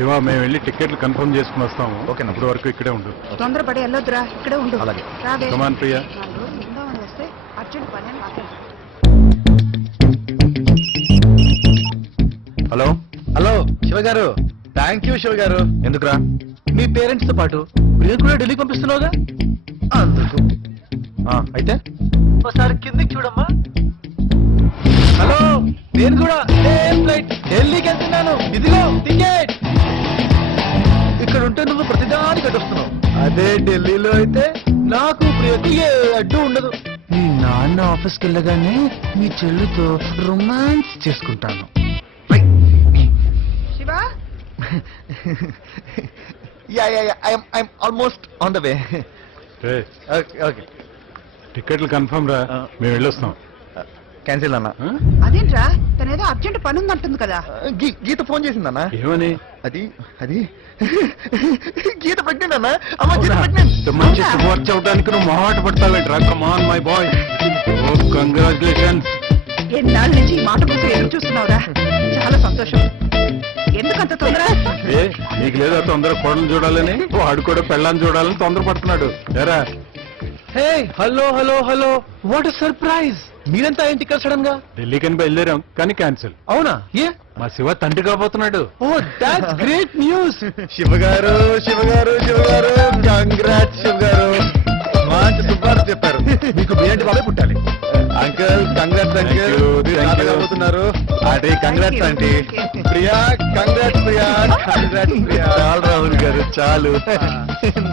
శివ మేము వెళ్ళి టికెట్లు కన్ఫర్మ్ చేసుకుని వస్తాము. ఓకే, అప్పటి వరకు ఇక్కడే ఉండు. తొందరపడి వెళ్ళొద్దురా, ఇక్కడే ఉండు. అలాగే. రావే. కమాన్ ప్రియా. ఉందామని వస్తే అర్జెంట్ పని అని మాట్లాడు. హలో హలో శివ గారు, థ్యాంక్ యూ శివ గారు. ఎందుకురా? మీ పేరెంట్స్ తో పాటు మీరు కూడా ఢిల్లీ పంపిస్తున్నావుగా, అందుకు. అయితే ఒకసారి కిందికి చూడమ్మా. హలో, నేను కూడా సేమ్ ఫ్లైట్ ఢిల్లీకి వెళ్తున్నాను. ఇదిగో టికెట్. ఇక్కడ ఉంటే నువ్వు ప్రతిదానికి అడ్డొస్తున్నావు. అదే ఢిల్లీలో అయితే నాకు ప్రియకి ఏ అడ్డు ఉండదు. మీ నాన్న ఆఫీస్కి వెళ్ళగానే మీ చెల్లితో రొమాన్స్ చేసుకుంటాను. Shiva, I'm almost on the way. Okay. టికెట్లు కన్ఫర్మ్ రా, మేము వెళ్ళొస్తాం. క్యాన్సిల్ అన్న. అదేంట్రా తనేదో అర్జెంట్ పని ఉందంటుంది కదా. గీత ఫోన్ చేసిందన్న. ఏమని? అది గీత ప్రెగ్నెంట్ అన్న. అమ్మ గీత ప్రెగ్నెంట్. మంచి శుభవార్త చెప్పడానికి నువ్వు మొహమాట పడతావేంట్రా? Come on my boy. Oh congratulations. ఎన్నాళ్ళ నుంచి ఈ మాట కోసం ఎదురు చూస్తున్నావురా. చాలా సంతోషం. ఎందుకంత తొందర? నీకు లేదా తొందర కోడలు చూడాలని? వాడు కూడా పెళ్ళాన్ని చూడాలని తొందర పడుతున్నాడు. ఎరా hey, hello hello hello, what a surprise. మీరంతా ఏంటి ఇక్కడ సడన్ గా? ఢిల్లీకని బయలుదేరాం కానీ క్యాన్సిల్. అవునా? ఏ? మా శివ తండ్రి కాబోతున్నాడు. ఓ, దట్స్ గ్రేట్ న్యూస్. శివ గారు కంగ్రాట్స్. శివ గారు మంచి శుభార్త చెప్పారు. మీకు మీరంటి బాబే పుట్టాలి. Uncle congrats. కాబోతున్నారు. Aunty congrats. Aunty Priya congrats. Priya చాలు రాహుల్ గారు, చాలు.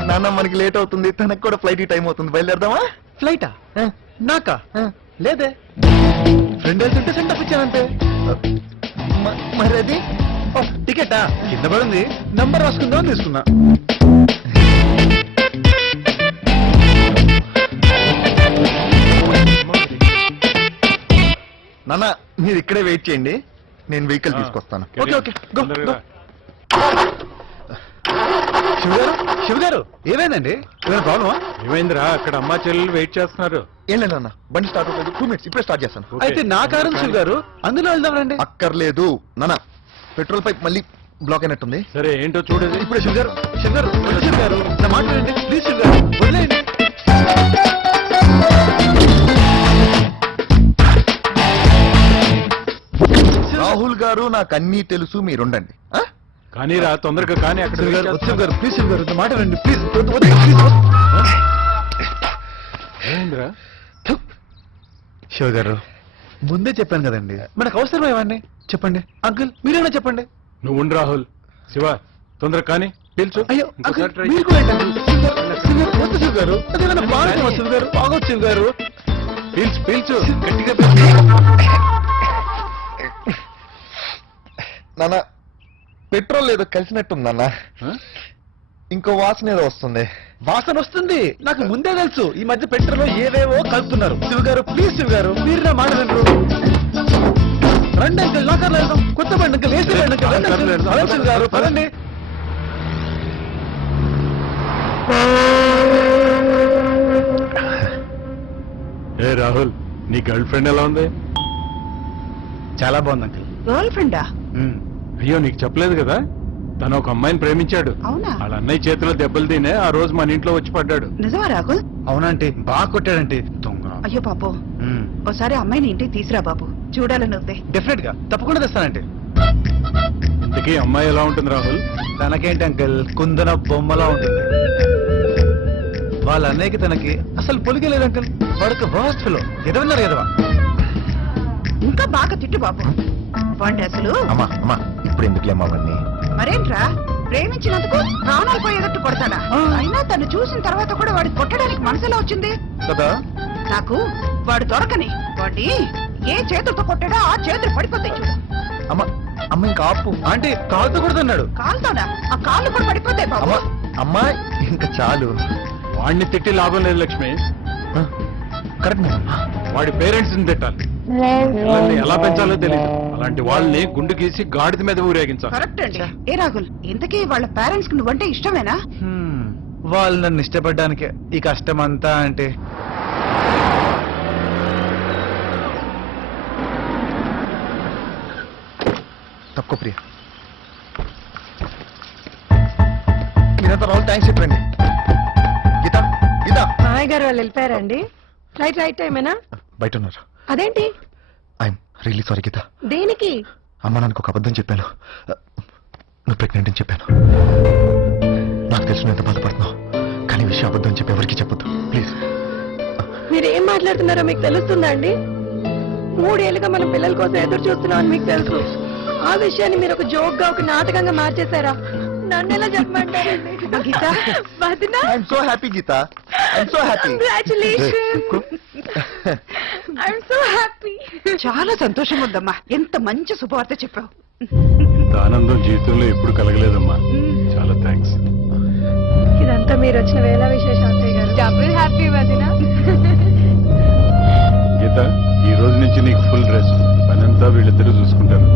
నాన్న మనకి లేట్ అవుతుంది, తనకు కూడా ఫ్లైట్ టైం అవుతుంది. బయలుదేరదామా? ఫ్లైటా? నాకా? లేదే, ఫ్రెండ్ వెళ్తుంటే సెండ్ ఆఫ్ ఇచ్చానంటే. మరి అది టికెటా? కింద పడింది, నంబర్ రాసుకుందామని తీసుకున్నా. నాన్న మీరు ఇక్కడే వెయిట్ చేయండి, నేను వెహికల్ తీసుకొస్తాను. Okay okay, go go. Shiva గారు ఏమైందండి? ఏమైనా ప్రాబ్లమా? ఏమైందిరా? అక్కడ అమ్మా చెల్లెలు వెయిట్ చేస్తున్నారు. ఏం లేదన్న, బండి స్టార్ట్ అవుతుంది. 2 minutes, ఇప్పుడే స్టార్ట్ చేస్తాను. Okay. అయితే నా కారు శివ గారు, అందులో వెళ్దామండి. అక్కర్లేదు నాన్న, పెట్రోల్ పైప్ మళ్ళీ బ్లాక్ అయినట్టుంది. సరే ఏంటో చూడేది. ఇప్పుడు శివ గారు నా మాట వినండి ప్లీజ్. శివ గారు వదిలేయండి. రాహుల్ గారు నాకు అన్నీ తెలుసు, మీరుండండి. కానీ రా తొందరగా. కానీ అక్కడ శివ గారు ప్లీజ్, శివ గారు నా మాట వినండి ప్లీజ్. ఏంద్రా? శివ గారు ముందే చెప్పాను కదండి, మనకు అవసరం ఏమండి? చెప్పండి అంకుల్, మీరేనా చెప్పండి. నువ్వు ఉండు రాహుల్. శివ తొందర కానీ పిలుచు. అయ్యో ఇంకోసారి అంకుల్, try మీరు కూడా ఏంటండి? శివ గారు వద్దు శివ గారు, అదేమైనా బాగా శివ గారు, బాగోదు శివ గారు. పీల్చు గట్టిగా. నాన్న పెట్రోల్ ఏదో కలిసినట్టుందన్న. ఇంకో వాసన ఏదో వస్తుంది. వాసన వస్తుంది నాకు ముందే తెలుసు. ఈ మధ్య పెట్రోల్ ఏవేవో కలుపుతున్నారు. శివ గారు ప్లీజ్, శివ గారు మీరు నా మాట వినరు. రండి అంకుల్, లాకర్ వెళ్దాం. కొత్త బండి అంకుల్, ఏసీ బండి అంకుల్. రండి అంకుల్. హలో శివ గారు పదండి. ఏ రాహుల్, నీ గర్ల్ ఫ్రెండ్ ఎలా ఉంది? చాలా బాగుంది అంకుల్. గర్ల్ ఫ్రెండా? అయ్యో నీకు చెప్పలేదు కదా, తను ఒక అమ్మాయిని ప్రేమించాడు. అవునా? వాళ్ళ అన్నయ్య చేతిలో దెబ్బలు తినే ఆ రోజు మన ఇంట్లో వచ్చి పడ్డాడు. నిజమా రాహుల్? అవునంటే బాగా కొట్టాడంటే దొంగ. అయ్యో పాపం, ఓసారి అమ్మాయిని ఇంటికి తీసురా బాబు, చూడాలని ఉంది. డెఫినెట్ గా తప్పకుండా తెస్తానంటే. ఇంతకీ అమ్మాయి ఎలా ఉంటుంది రాహుల్? తనకేంటి అంకుల్, కుందన బొమ్మలా ఉంటుంది. వాళ్ళ అన్నయ్యకి తనకి అసలు పొలిగే లేదు అంకుల్. వాడికి వర్స్ట్ ఫెలో, ఎదవన్నారు ఎదవా. ఇంకా బాగా తిట్టు బాబు వాడి అసలు. ఇప్పుడు ఎందుకులేమా అవన్నీ? మరేంట్రా, ప్రేమించినందుకు ప్రాణాలు పోయేటట్టు కొడతాడా? అయినా తను చూసిన తర్వాత కూడా వాడి కొట్టడానికి మనసులో వచ్చింది కదా. నాకు వాడు దొరకని వాడిని ఏ చేతులతో కొట్టాడో ఆ చేతులు పడిపోతాయి చూడు. అమ్మ ఇంకా ఆపు. ఆంటీ కాలుతో కొడుతున్నాడు. కాలుతోనా? ఆ కాళ్ళు కూడా పడిపోతాయి బాబు. అమ్మా ఇంకా చాలు. వాడిని తిట్టి లాభం లేదు లక్ష్మి. కరెక్ట్. వాడి పేరెంట్స్ ని తిట్టాలి. పిల్లల్ని ఎలా పెంచాలో తెలియదు. అలాంటి వాళ్ళని గుండు గీసి గాడిద మీద ఊరేగించాలి. కరెక్ట్ అండి. ఏ రాహుల్, ఇంతకీ వాళ్ళ పేరెంట్స్ కి నువ్వంటే ఇష్టమేనా? వాళ్ళు నన్ను ఇష్టపడ్డానికే ఈ కష్టం అంతా. అంటే తక్కువ ప్రియ. వెళ్ళేంత రాహుల్ థ్యాంక్స్ చెప్పండి. గీత గీత హాయ్ గారు వాళ్ళు వెళ్ళిపోయారండి. ఫ్లైట్ రైట్ టైమేనా? బయట ఉన్నారు. అదేంటి? I'm really sorry Geetha. దేనికి? అమ్మ నాన్నకు ఒక అబద్ధం చెప్పాను. నువ్వు ప్రెగ్నెంట్ అని చెప్పాను. నాకు తెలిసిన ఎంత బాధపడుతున్నావు, కానీ ఈ విషయం అబద్ధం చెప్పి ఎవరికి చెప్పొద్దు ప్లీజ్. మీరు ఏం మాట్లాడుతున్నారో మీకు తెలుస్తుందా అండి? 3 ఏళ్ళుగా మనం పిల్లల కోసం ఎదురు చూస్తున్నాం అని మీకు తెలుసు. ఆ విషయాన్ని మీరు ఒక జోక్ గా, ఒక నాటకంగా మార్చేశారా? నన్ను ఎలా చెప్పమంటారండి? గీత, వదినా? I'm so happy Geeta, I'm so happy. Congratulations. I'm so happy. చాలా సంతోషం ఉందమ్మా. ఎంత మంచి శుభవార్త చెప్పావు. ఇంత ఆనందం జీవితంలో ఎప్పుడు కలగలేదమ్మా. చాలా థ్యాంక్స్. ఇదంతా మీరు వచ్చిన వేళ విశేష అత్తయ్య గారు. డబుల్ హ్యాపీ వదినా. గీత, ఈ రోజు నుంచి నీకు ఫుల్ రెస్ట్. పనంతా వీళ్ళిద్దరూ చూసుకుంటారు.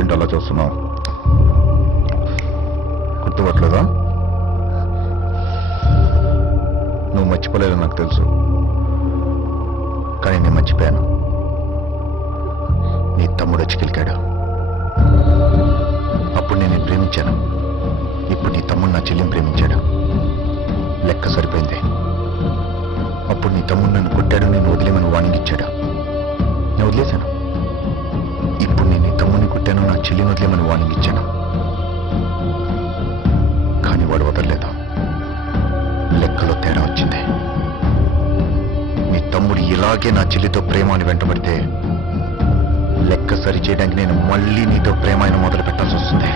ఏంటలా చూస్తున్నావు? గుర్తుపట్టలేదా? నువ్వు మర్చిపోలేదని నాకు తెలుసు, కానీ నేను మర్చిపోయాను. నీ తమ్ముడు వచ్చి కిలికాడు. అప్పుడు నేను ప్రేమించాను. ఇప్పుడు నీ తమ్ముడు నా చెల్లిని ప్రేమించాడు. లెక్క సరిపోయింది. అప్పుడు నీ తమ్ముడు నన్ను కొట్టాడు, నేను వదిలేమని వార్నింగ్ ఇచ్చాడు. నేను వదిలేశాను. ఇప్పుడు నేను నీ తమ్ముడిని కొట్టాను, నా చెల్లిని వదిలేమని వార్నింగ్ ఇచ్చాను. కానీ వాడు వదలలేదు. లెక్కలో తేడా వచ్చింది. నీ తమ్ముడు ఇలాగే నా చెల్లితో ప్రేమ అని వెంటబడితే లెక్క సరి చేయడానికి నేను మళ్ళీ నీతో ప్రేమ అయిన మొదలు పెట్టాల్సి వస్తుంది.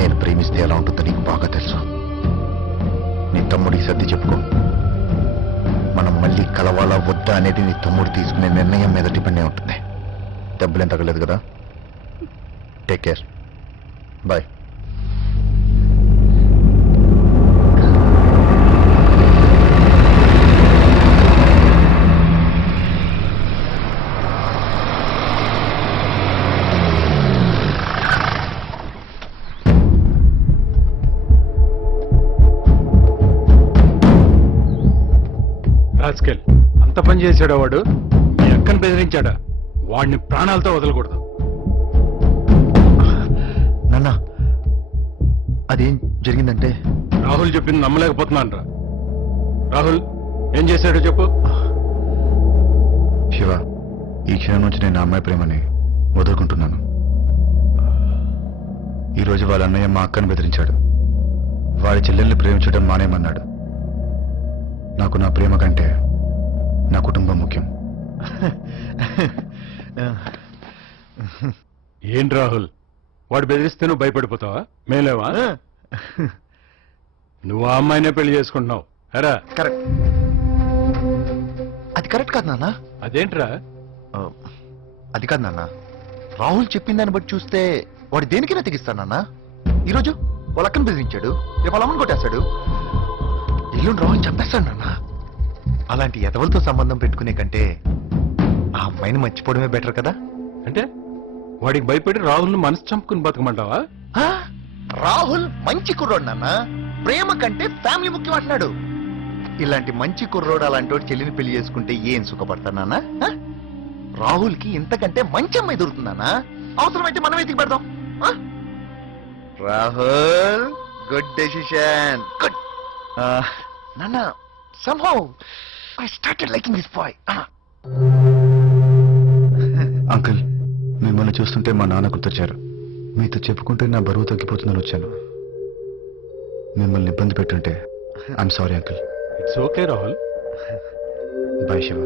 నేను ప్రేమిస్తే ఎలా ఉంటుందో నీకు బాగా తెలుసు. నీ తమ్ముడికి సర్ది చెప్పుకో. మనం మళ్ళీ కలవాలా వద్దా అనేది నీ తమ్ముడు తీసుకునే నిర్ణయం మీద డిపెండ్ అయి ఉంటుంది. డబ్బులేం తగ్గలేదు కదా. Take care. బాయ్. రాస్కెల్, అంత పని చేశాడా వాడు? మీ అక్కను బెదిరించాడా? వాడిని ప్రాణాలతో వదలకూడదు. నాన్న, అదేం జరిగిందంటే రాహుల్ చెప్పింది నమ్మలేకపోతున్నాను. రాహుల్ ఏం చేశాడో చెప్పు. శివ, ఈ క్షణం నుంచి నేను ఆ అమ్మాయి ప్రేమని వదులుకుంటున్నాను. ఈరోజు వాళ్ళ అన్నయ్య మా అక్కను బెదిరించాడు. వాడి చెల్లెల్ని ప్రేమించడం మానేమన్నాడు. నాకు నా ప్రేమ కంటే నా కుటుంబం ముఖ్యం. ఏం రాహుల్, వాడు బెదిరిస్తే నువ్వు భయపడిపోతావా? మేలేవా? నువ్వు ఆ అమ్మాయినే పెళ్లి చేసుకుంటున్నావు. హరా? కరెక్ట్. అది కరెక్ట్ కాదు నాన్న. అదేంట్రా? అది కాదు నాన్న. రాహుల్ చెప్పిన దాన్ని బట్టి చూస్తే వాడు దేనికైనా తెగిస్తానన్నా. ఈరోజు వాళ్ళ అక్కను బెదిరించాడు, రేపు వాళ్ళ అమ్మని కొట్టేస్తాడు, ఎల్లుండి రాహుల్ చంపేస్తాడు నాన్న. అలాంటి ఎదవలతో సంబంధం పెట్టుకునే కంటే ఆ అమ్మాయిని మర్చిపోవడమే బెటర్ కదా. అంటే వాడికి భయపడి రాహుల్ని మనసు చంపుకుని బతకమంటావా? రాహుల్ మంచి కుర్రోడు నాన్న. ప్రేమ కంటే ఫ్యామిలీ ముఖ్యం అంటున్నాడు. ఇలాంటి మంచి కుర్రోడు అలాంటి వాడు చెల్లిని పెళ్లి చేసుకుంటే ఏం సుఖపడతానా? రాహుల్కి ఇంతకంటే మంచి అమ్మాయి దొరుకుతుందానా? అవసరమైతే మనం వెతికి పెడదాం. ఆ? Rahul, good decision, good. నాన్న, somehow I started liking this boy. Uncle, మిమ్మల్ని చూస్తుంటే మా నాన్న గుర్తొచ్చారు. మీతో చెప్పుకుంటే నా బరువు తగ్గిపోతుందని వచ్చాను. మిమ్మల్ని ఇబ్బంది పెట్టుంటే I'm sorry uncle. It's okay Rahul. Bye Shiva.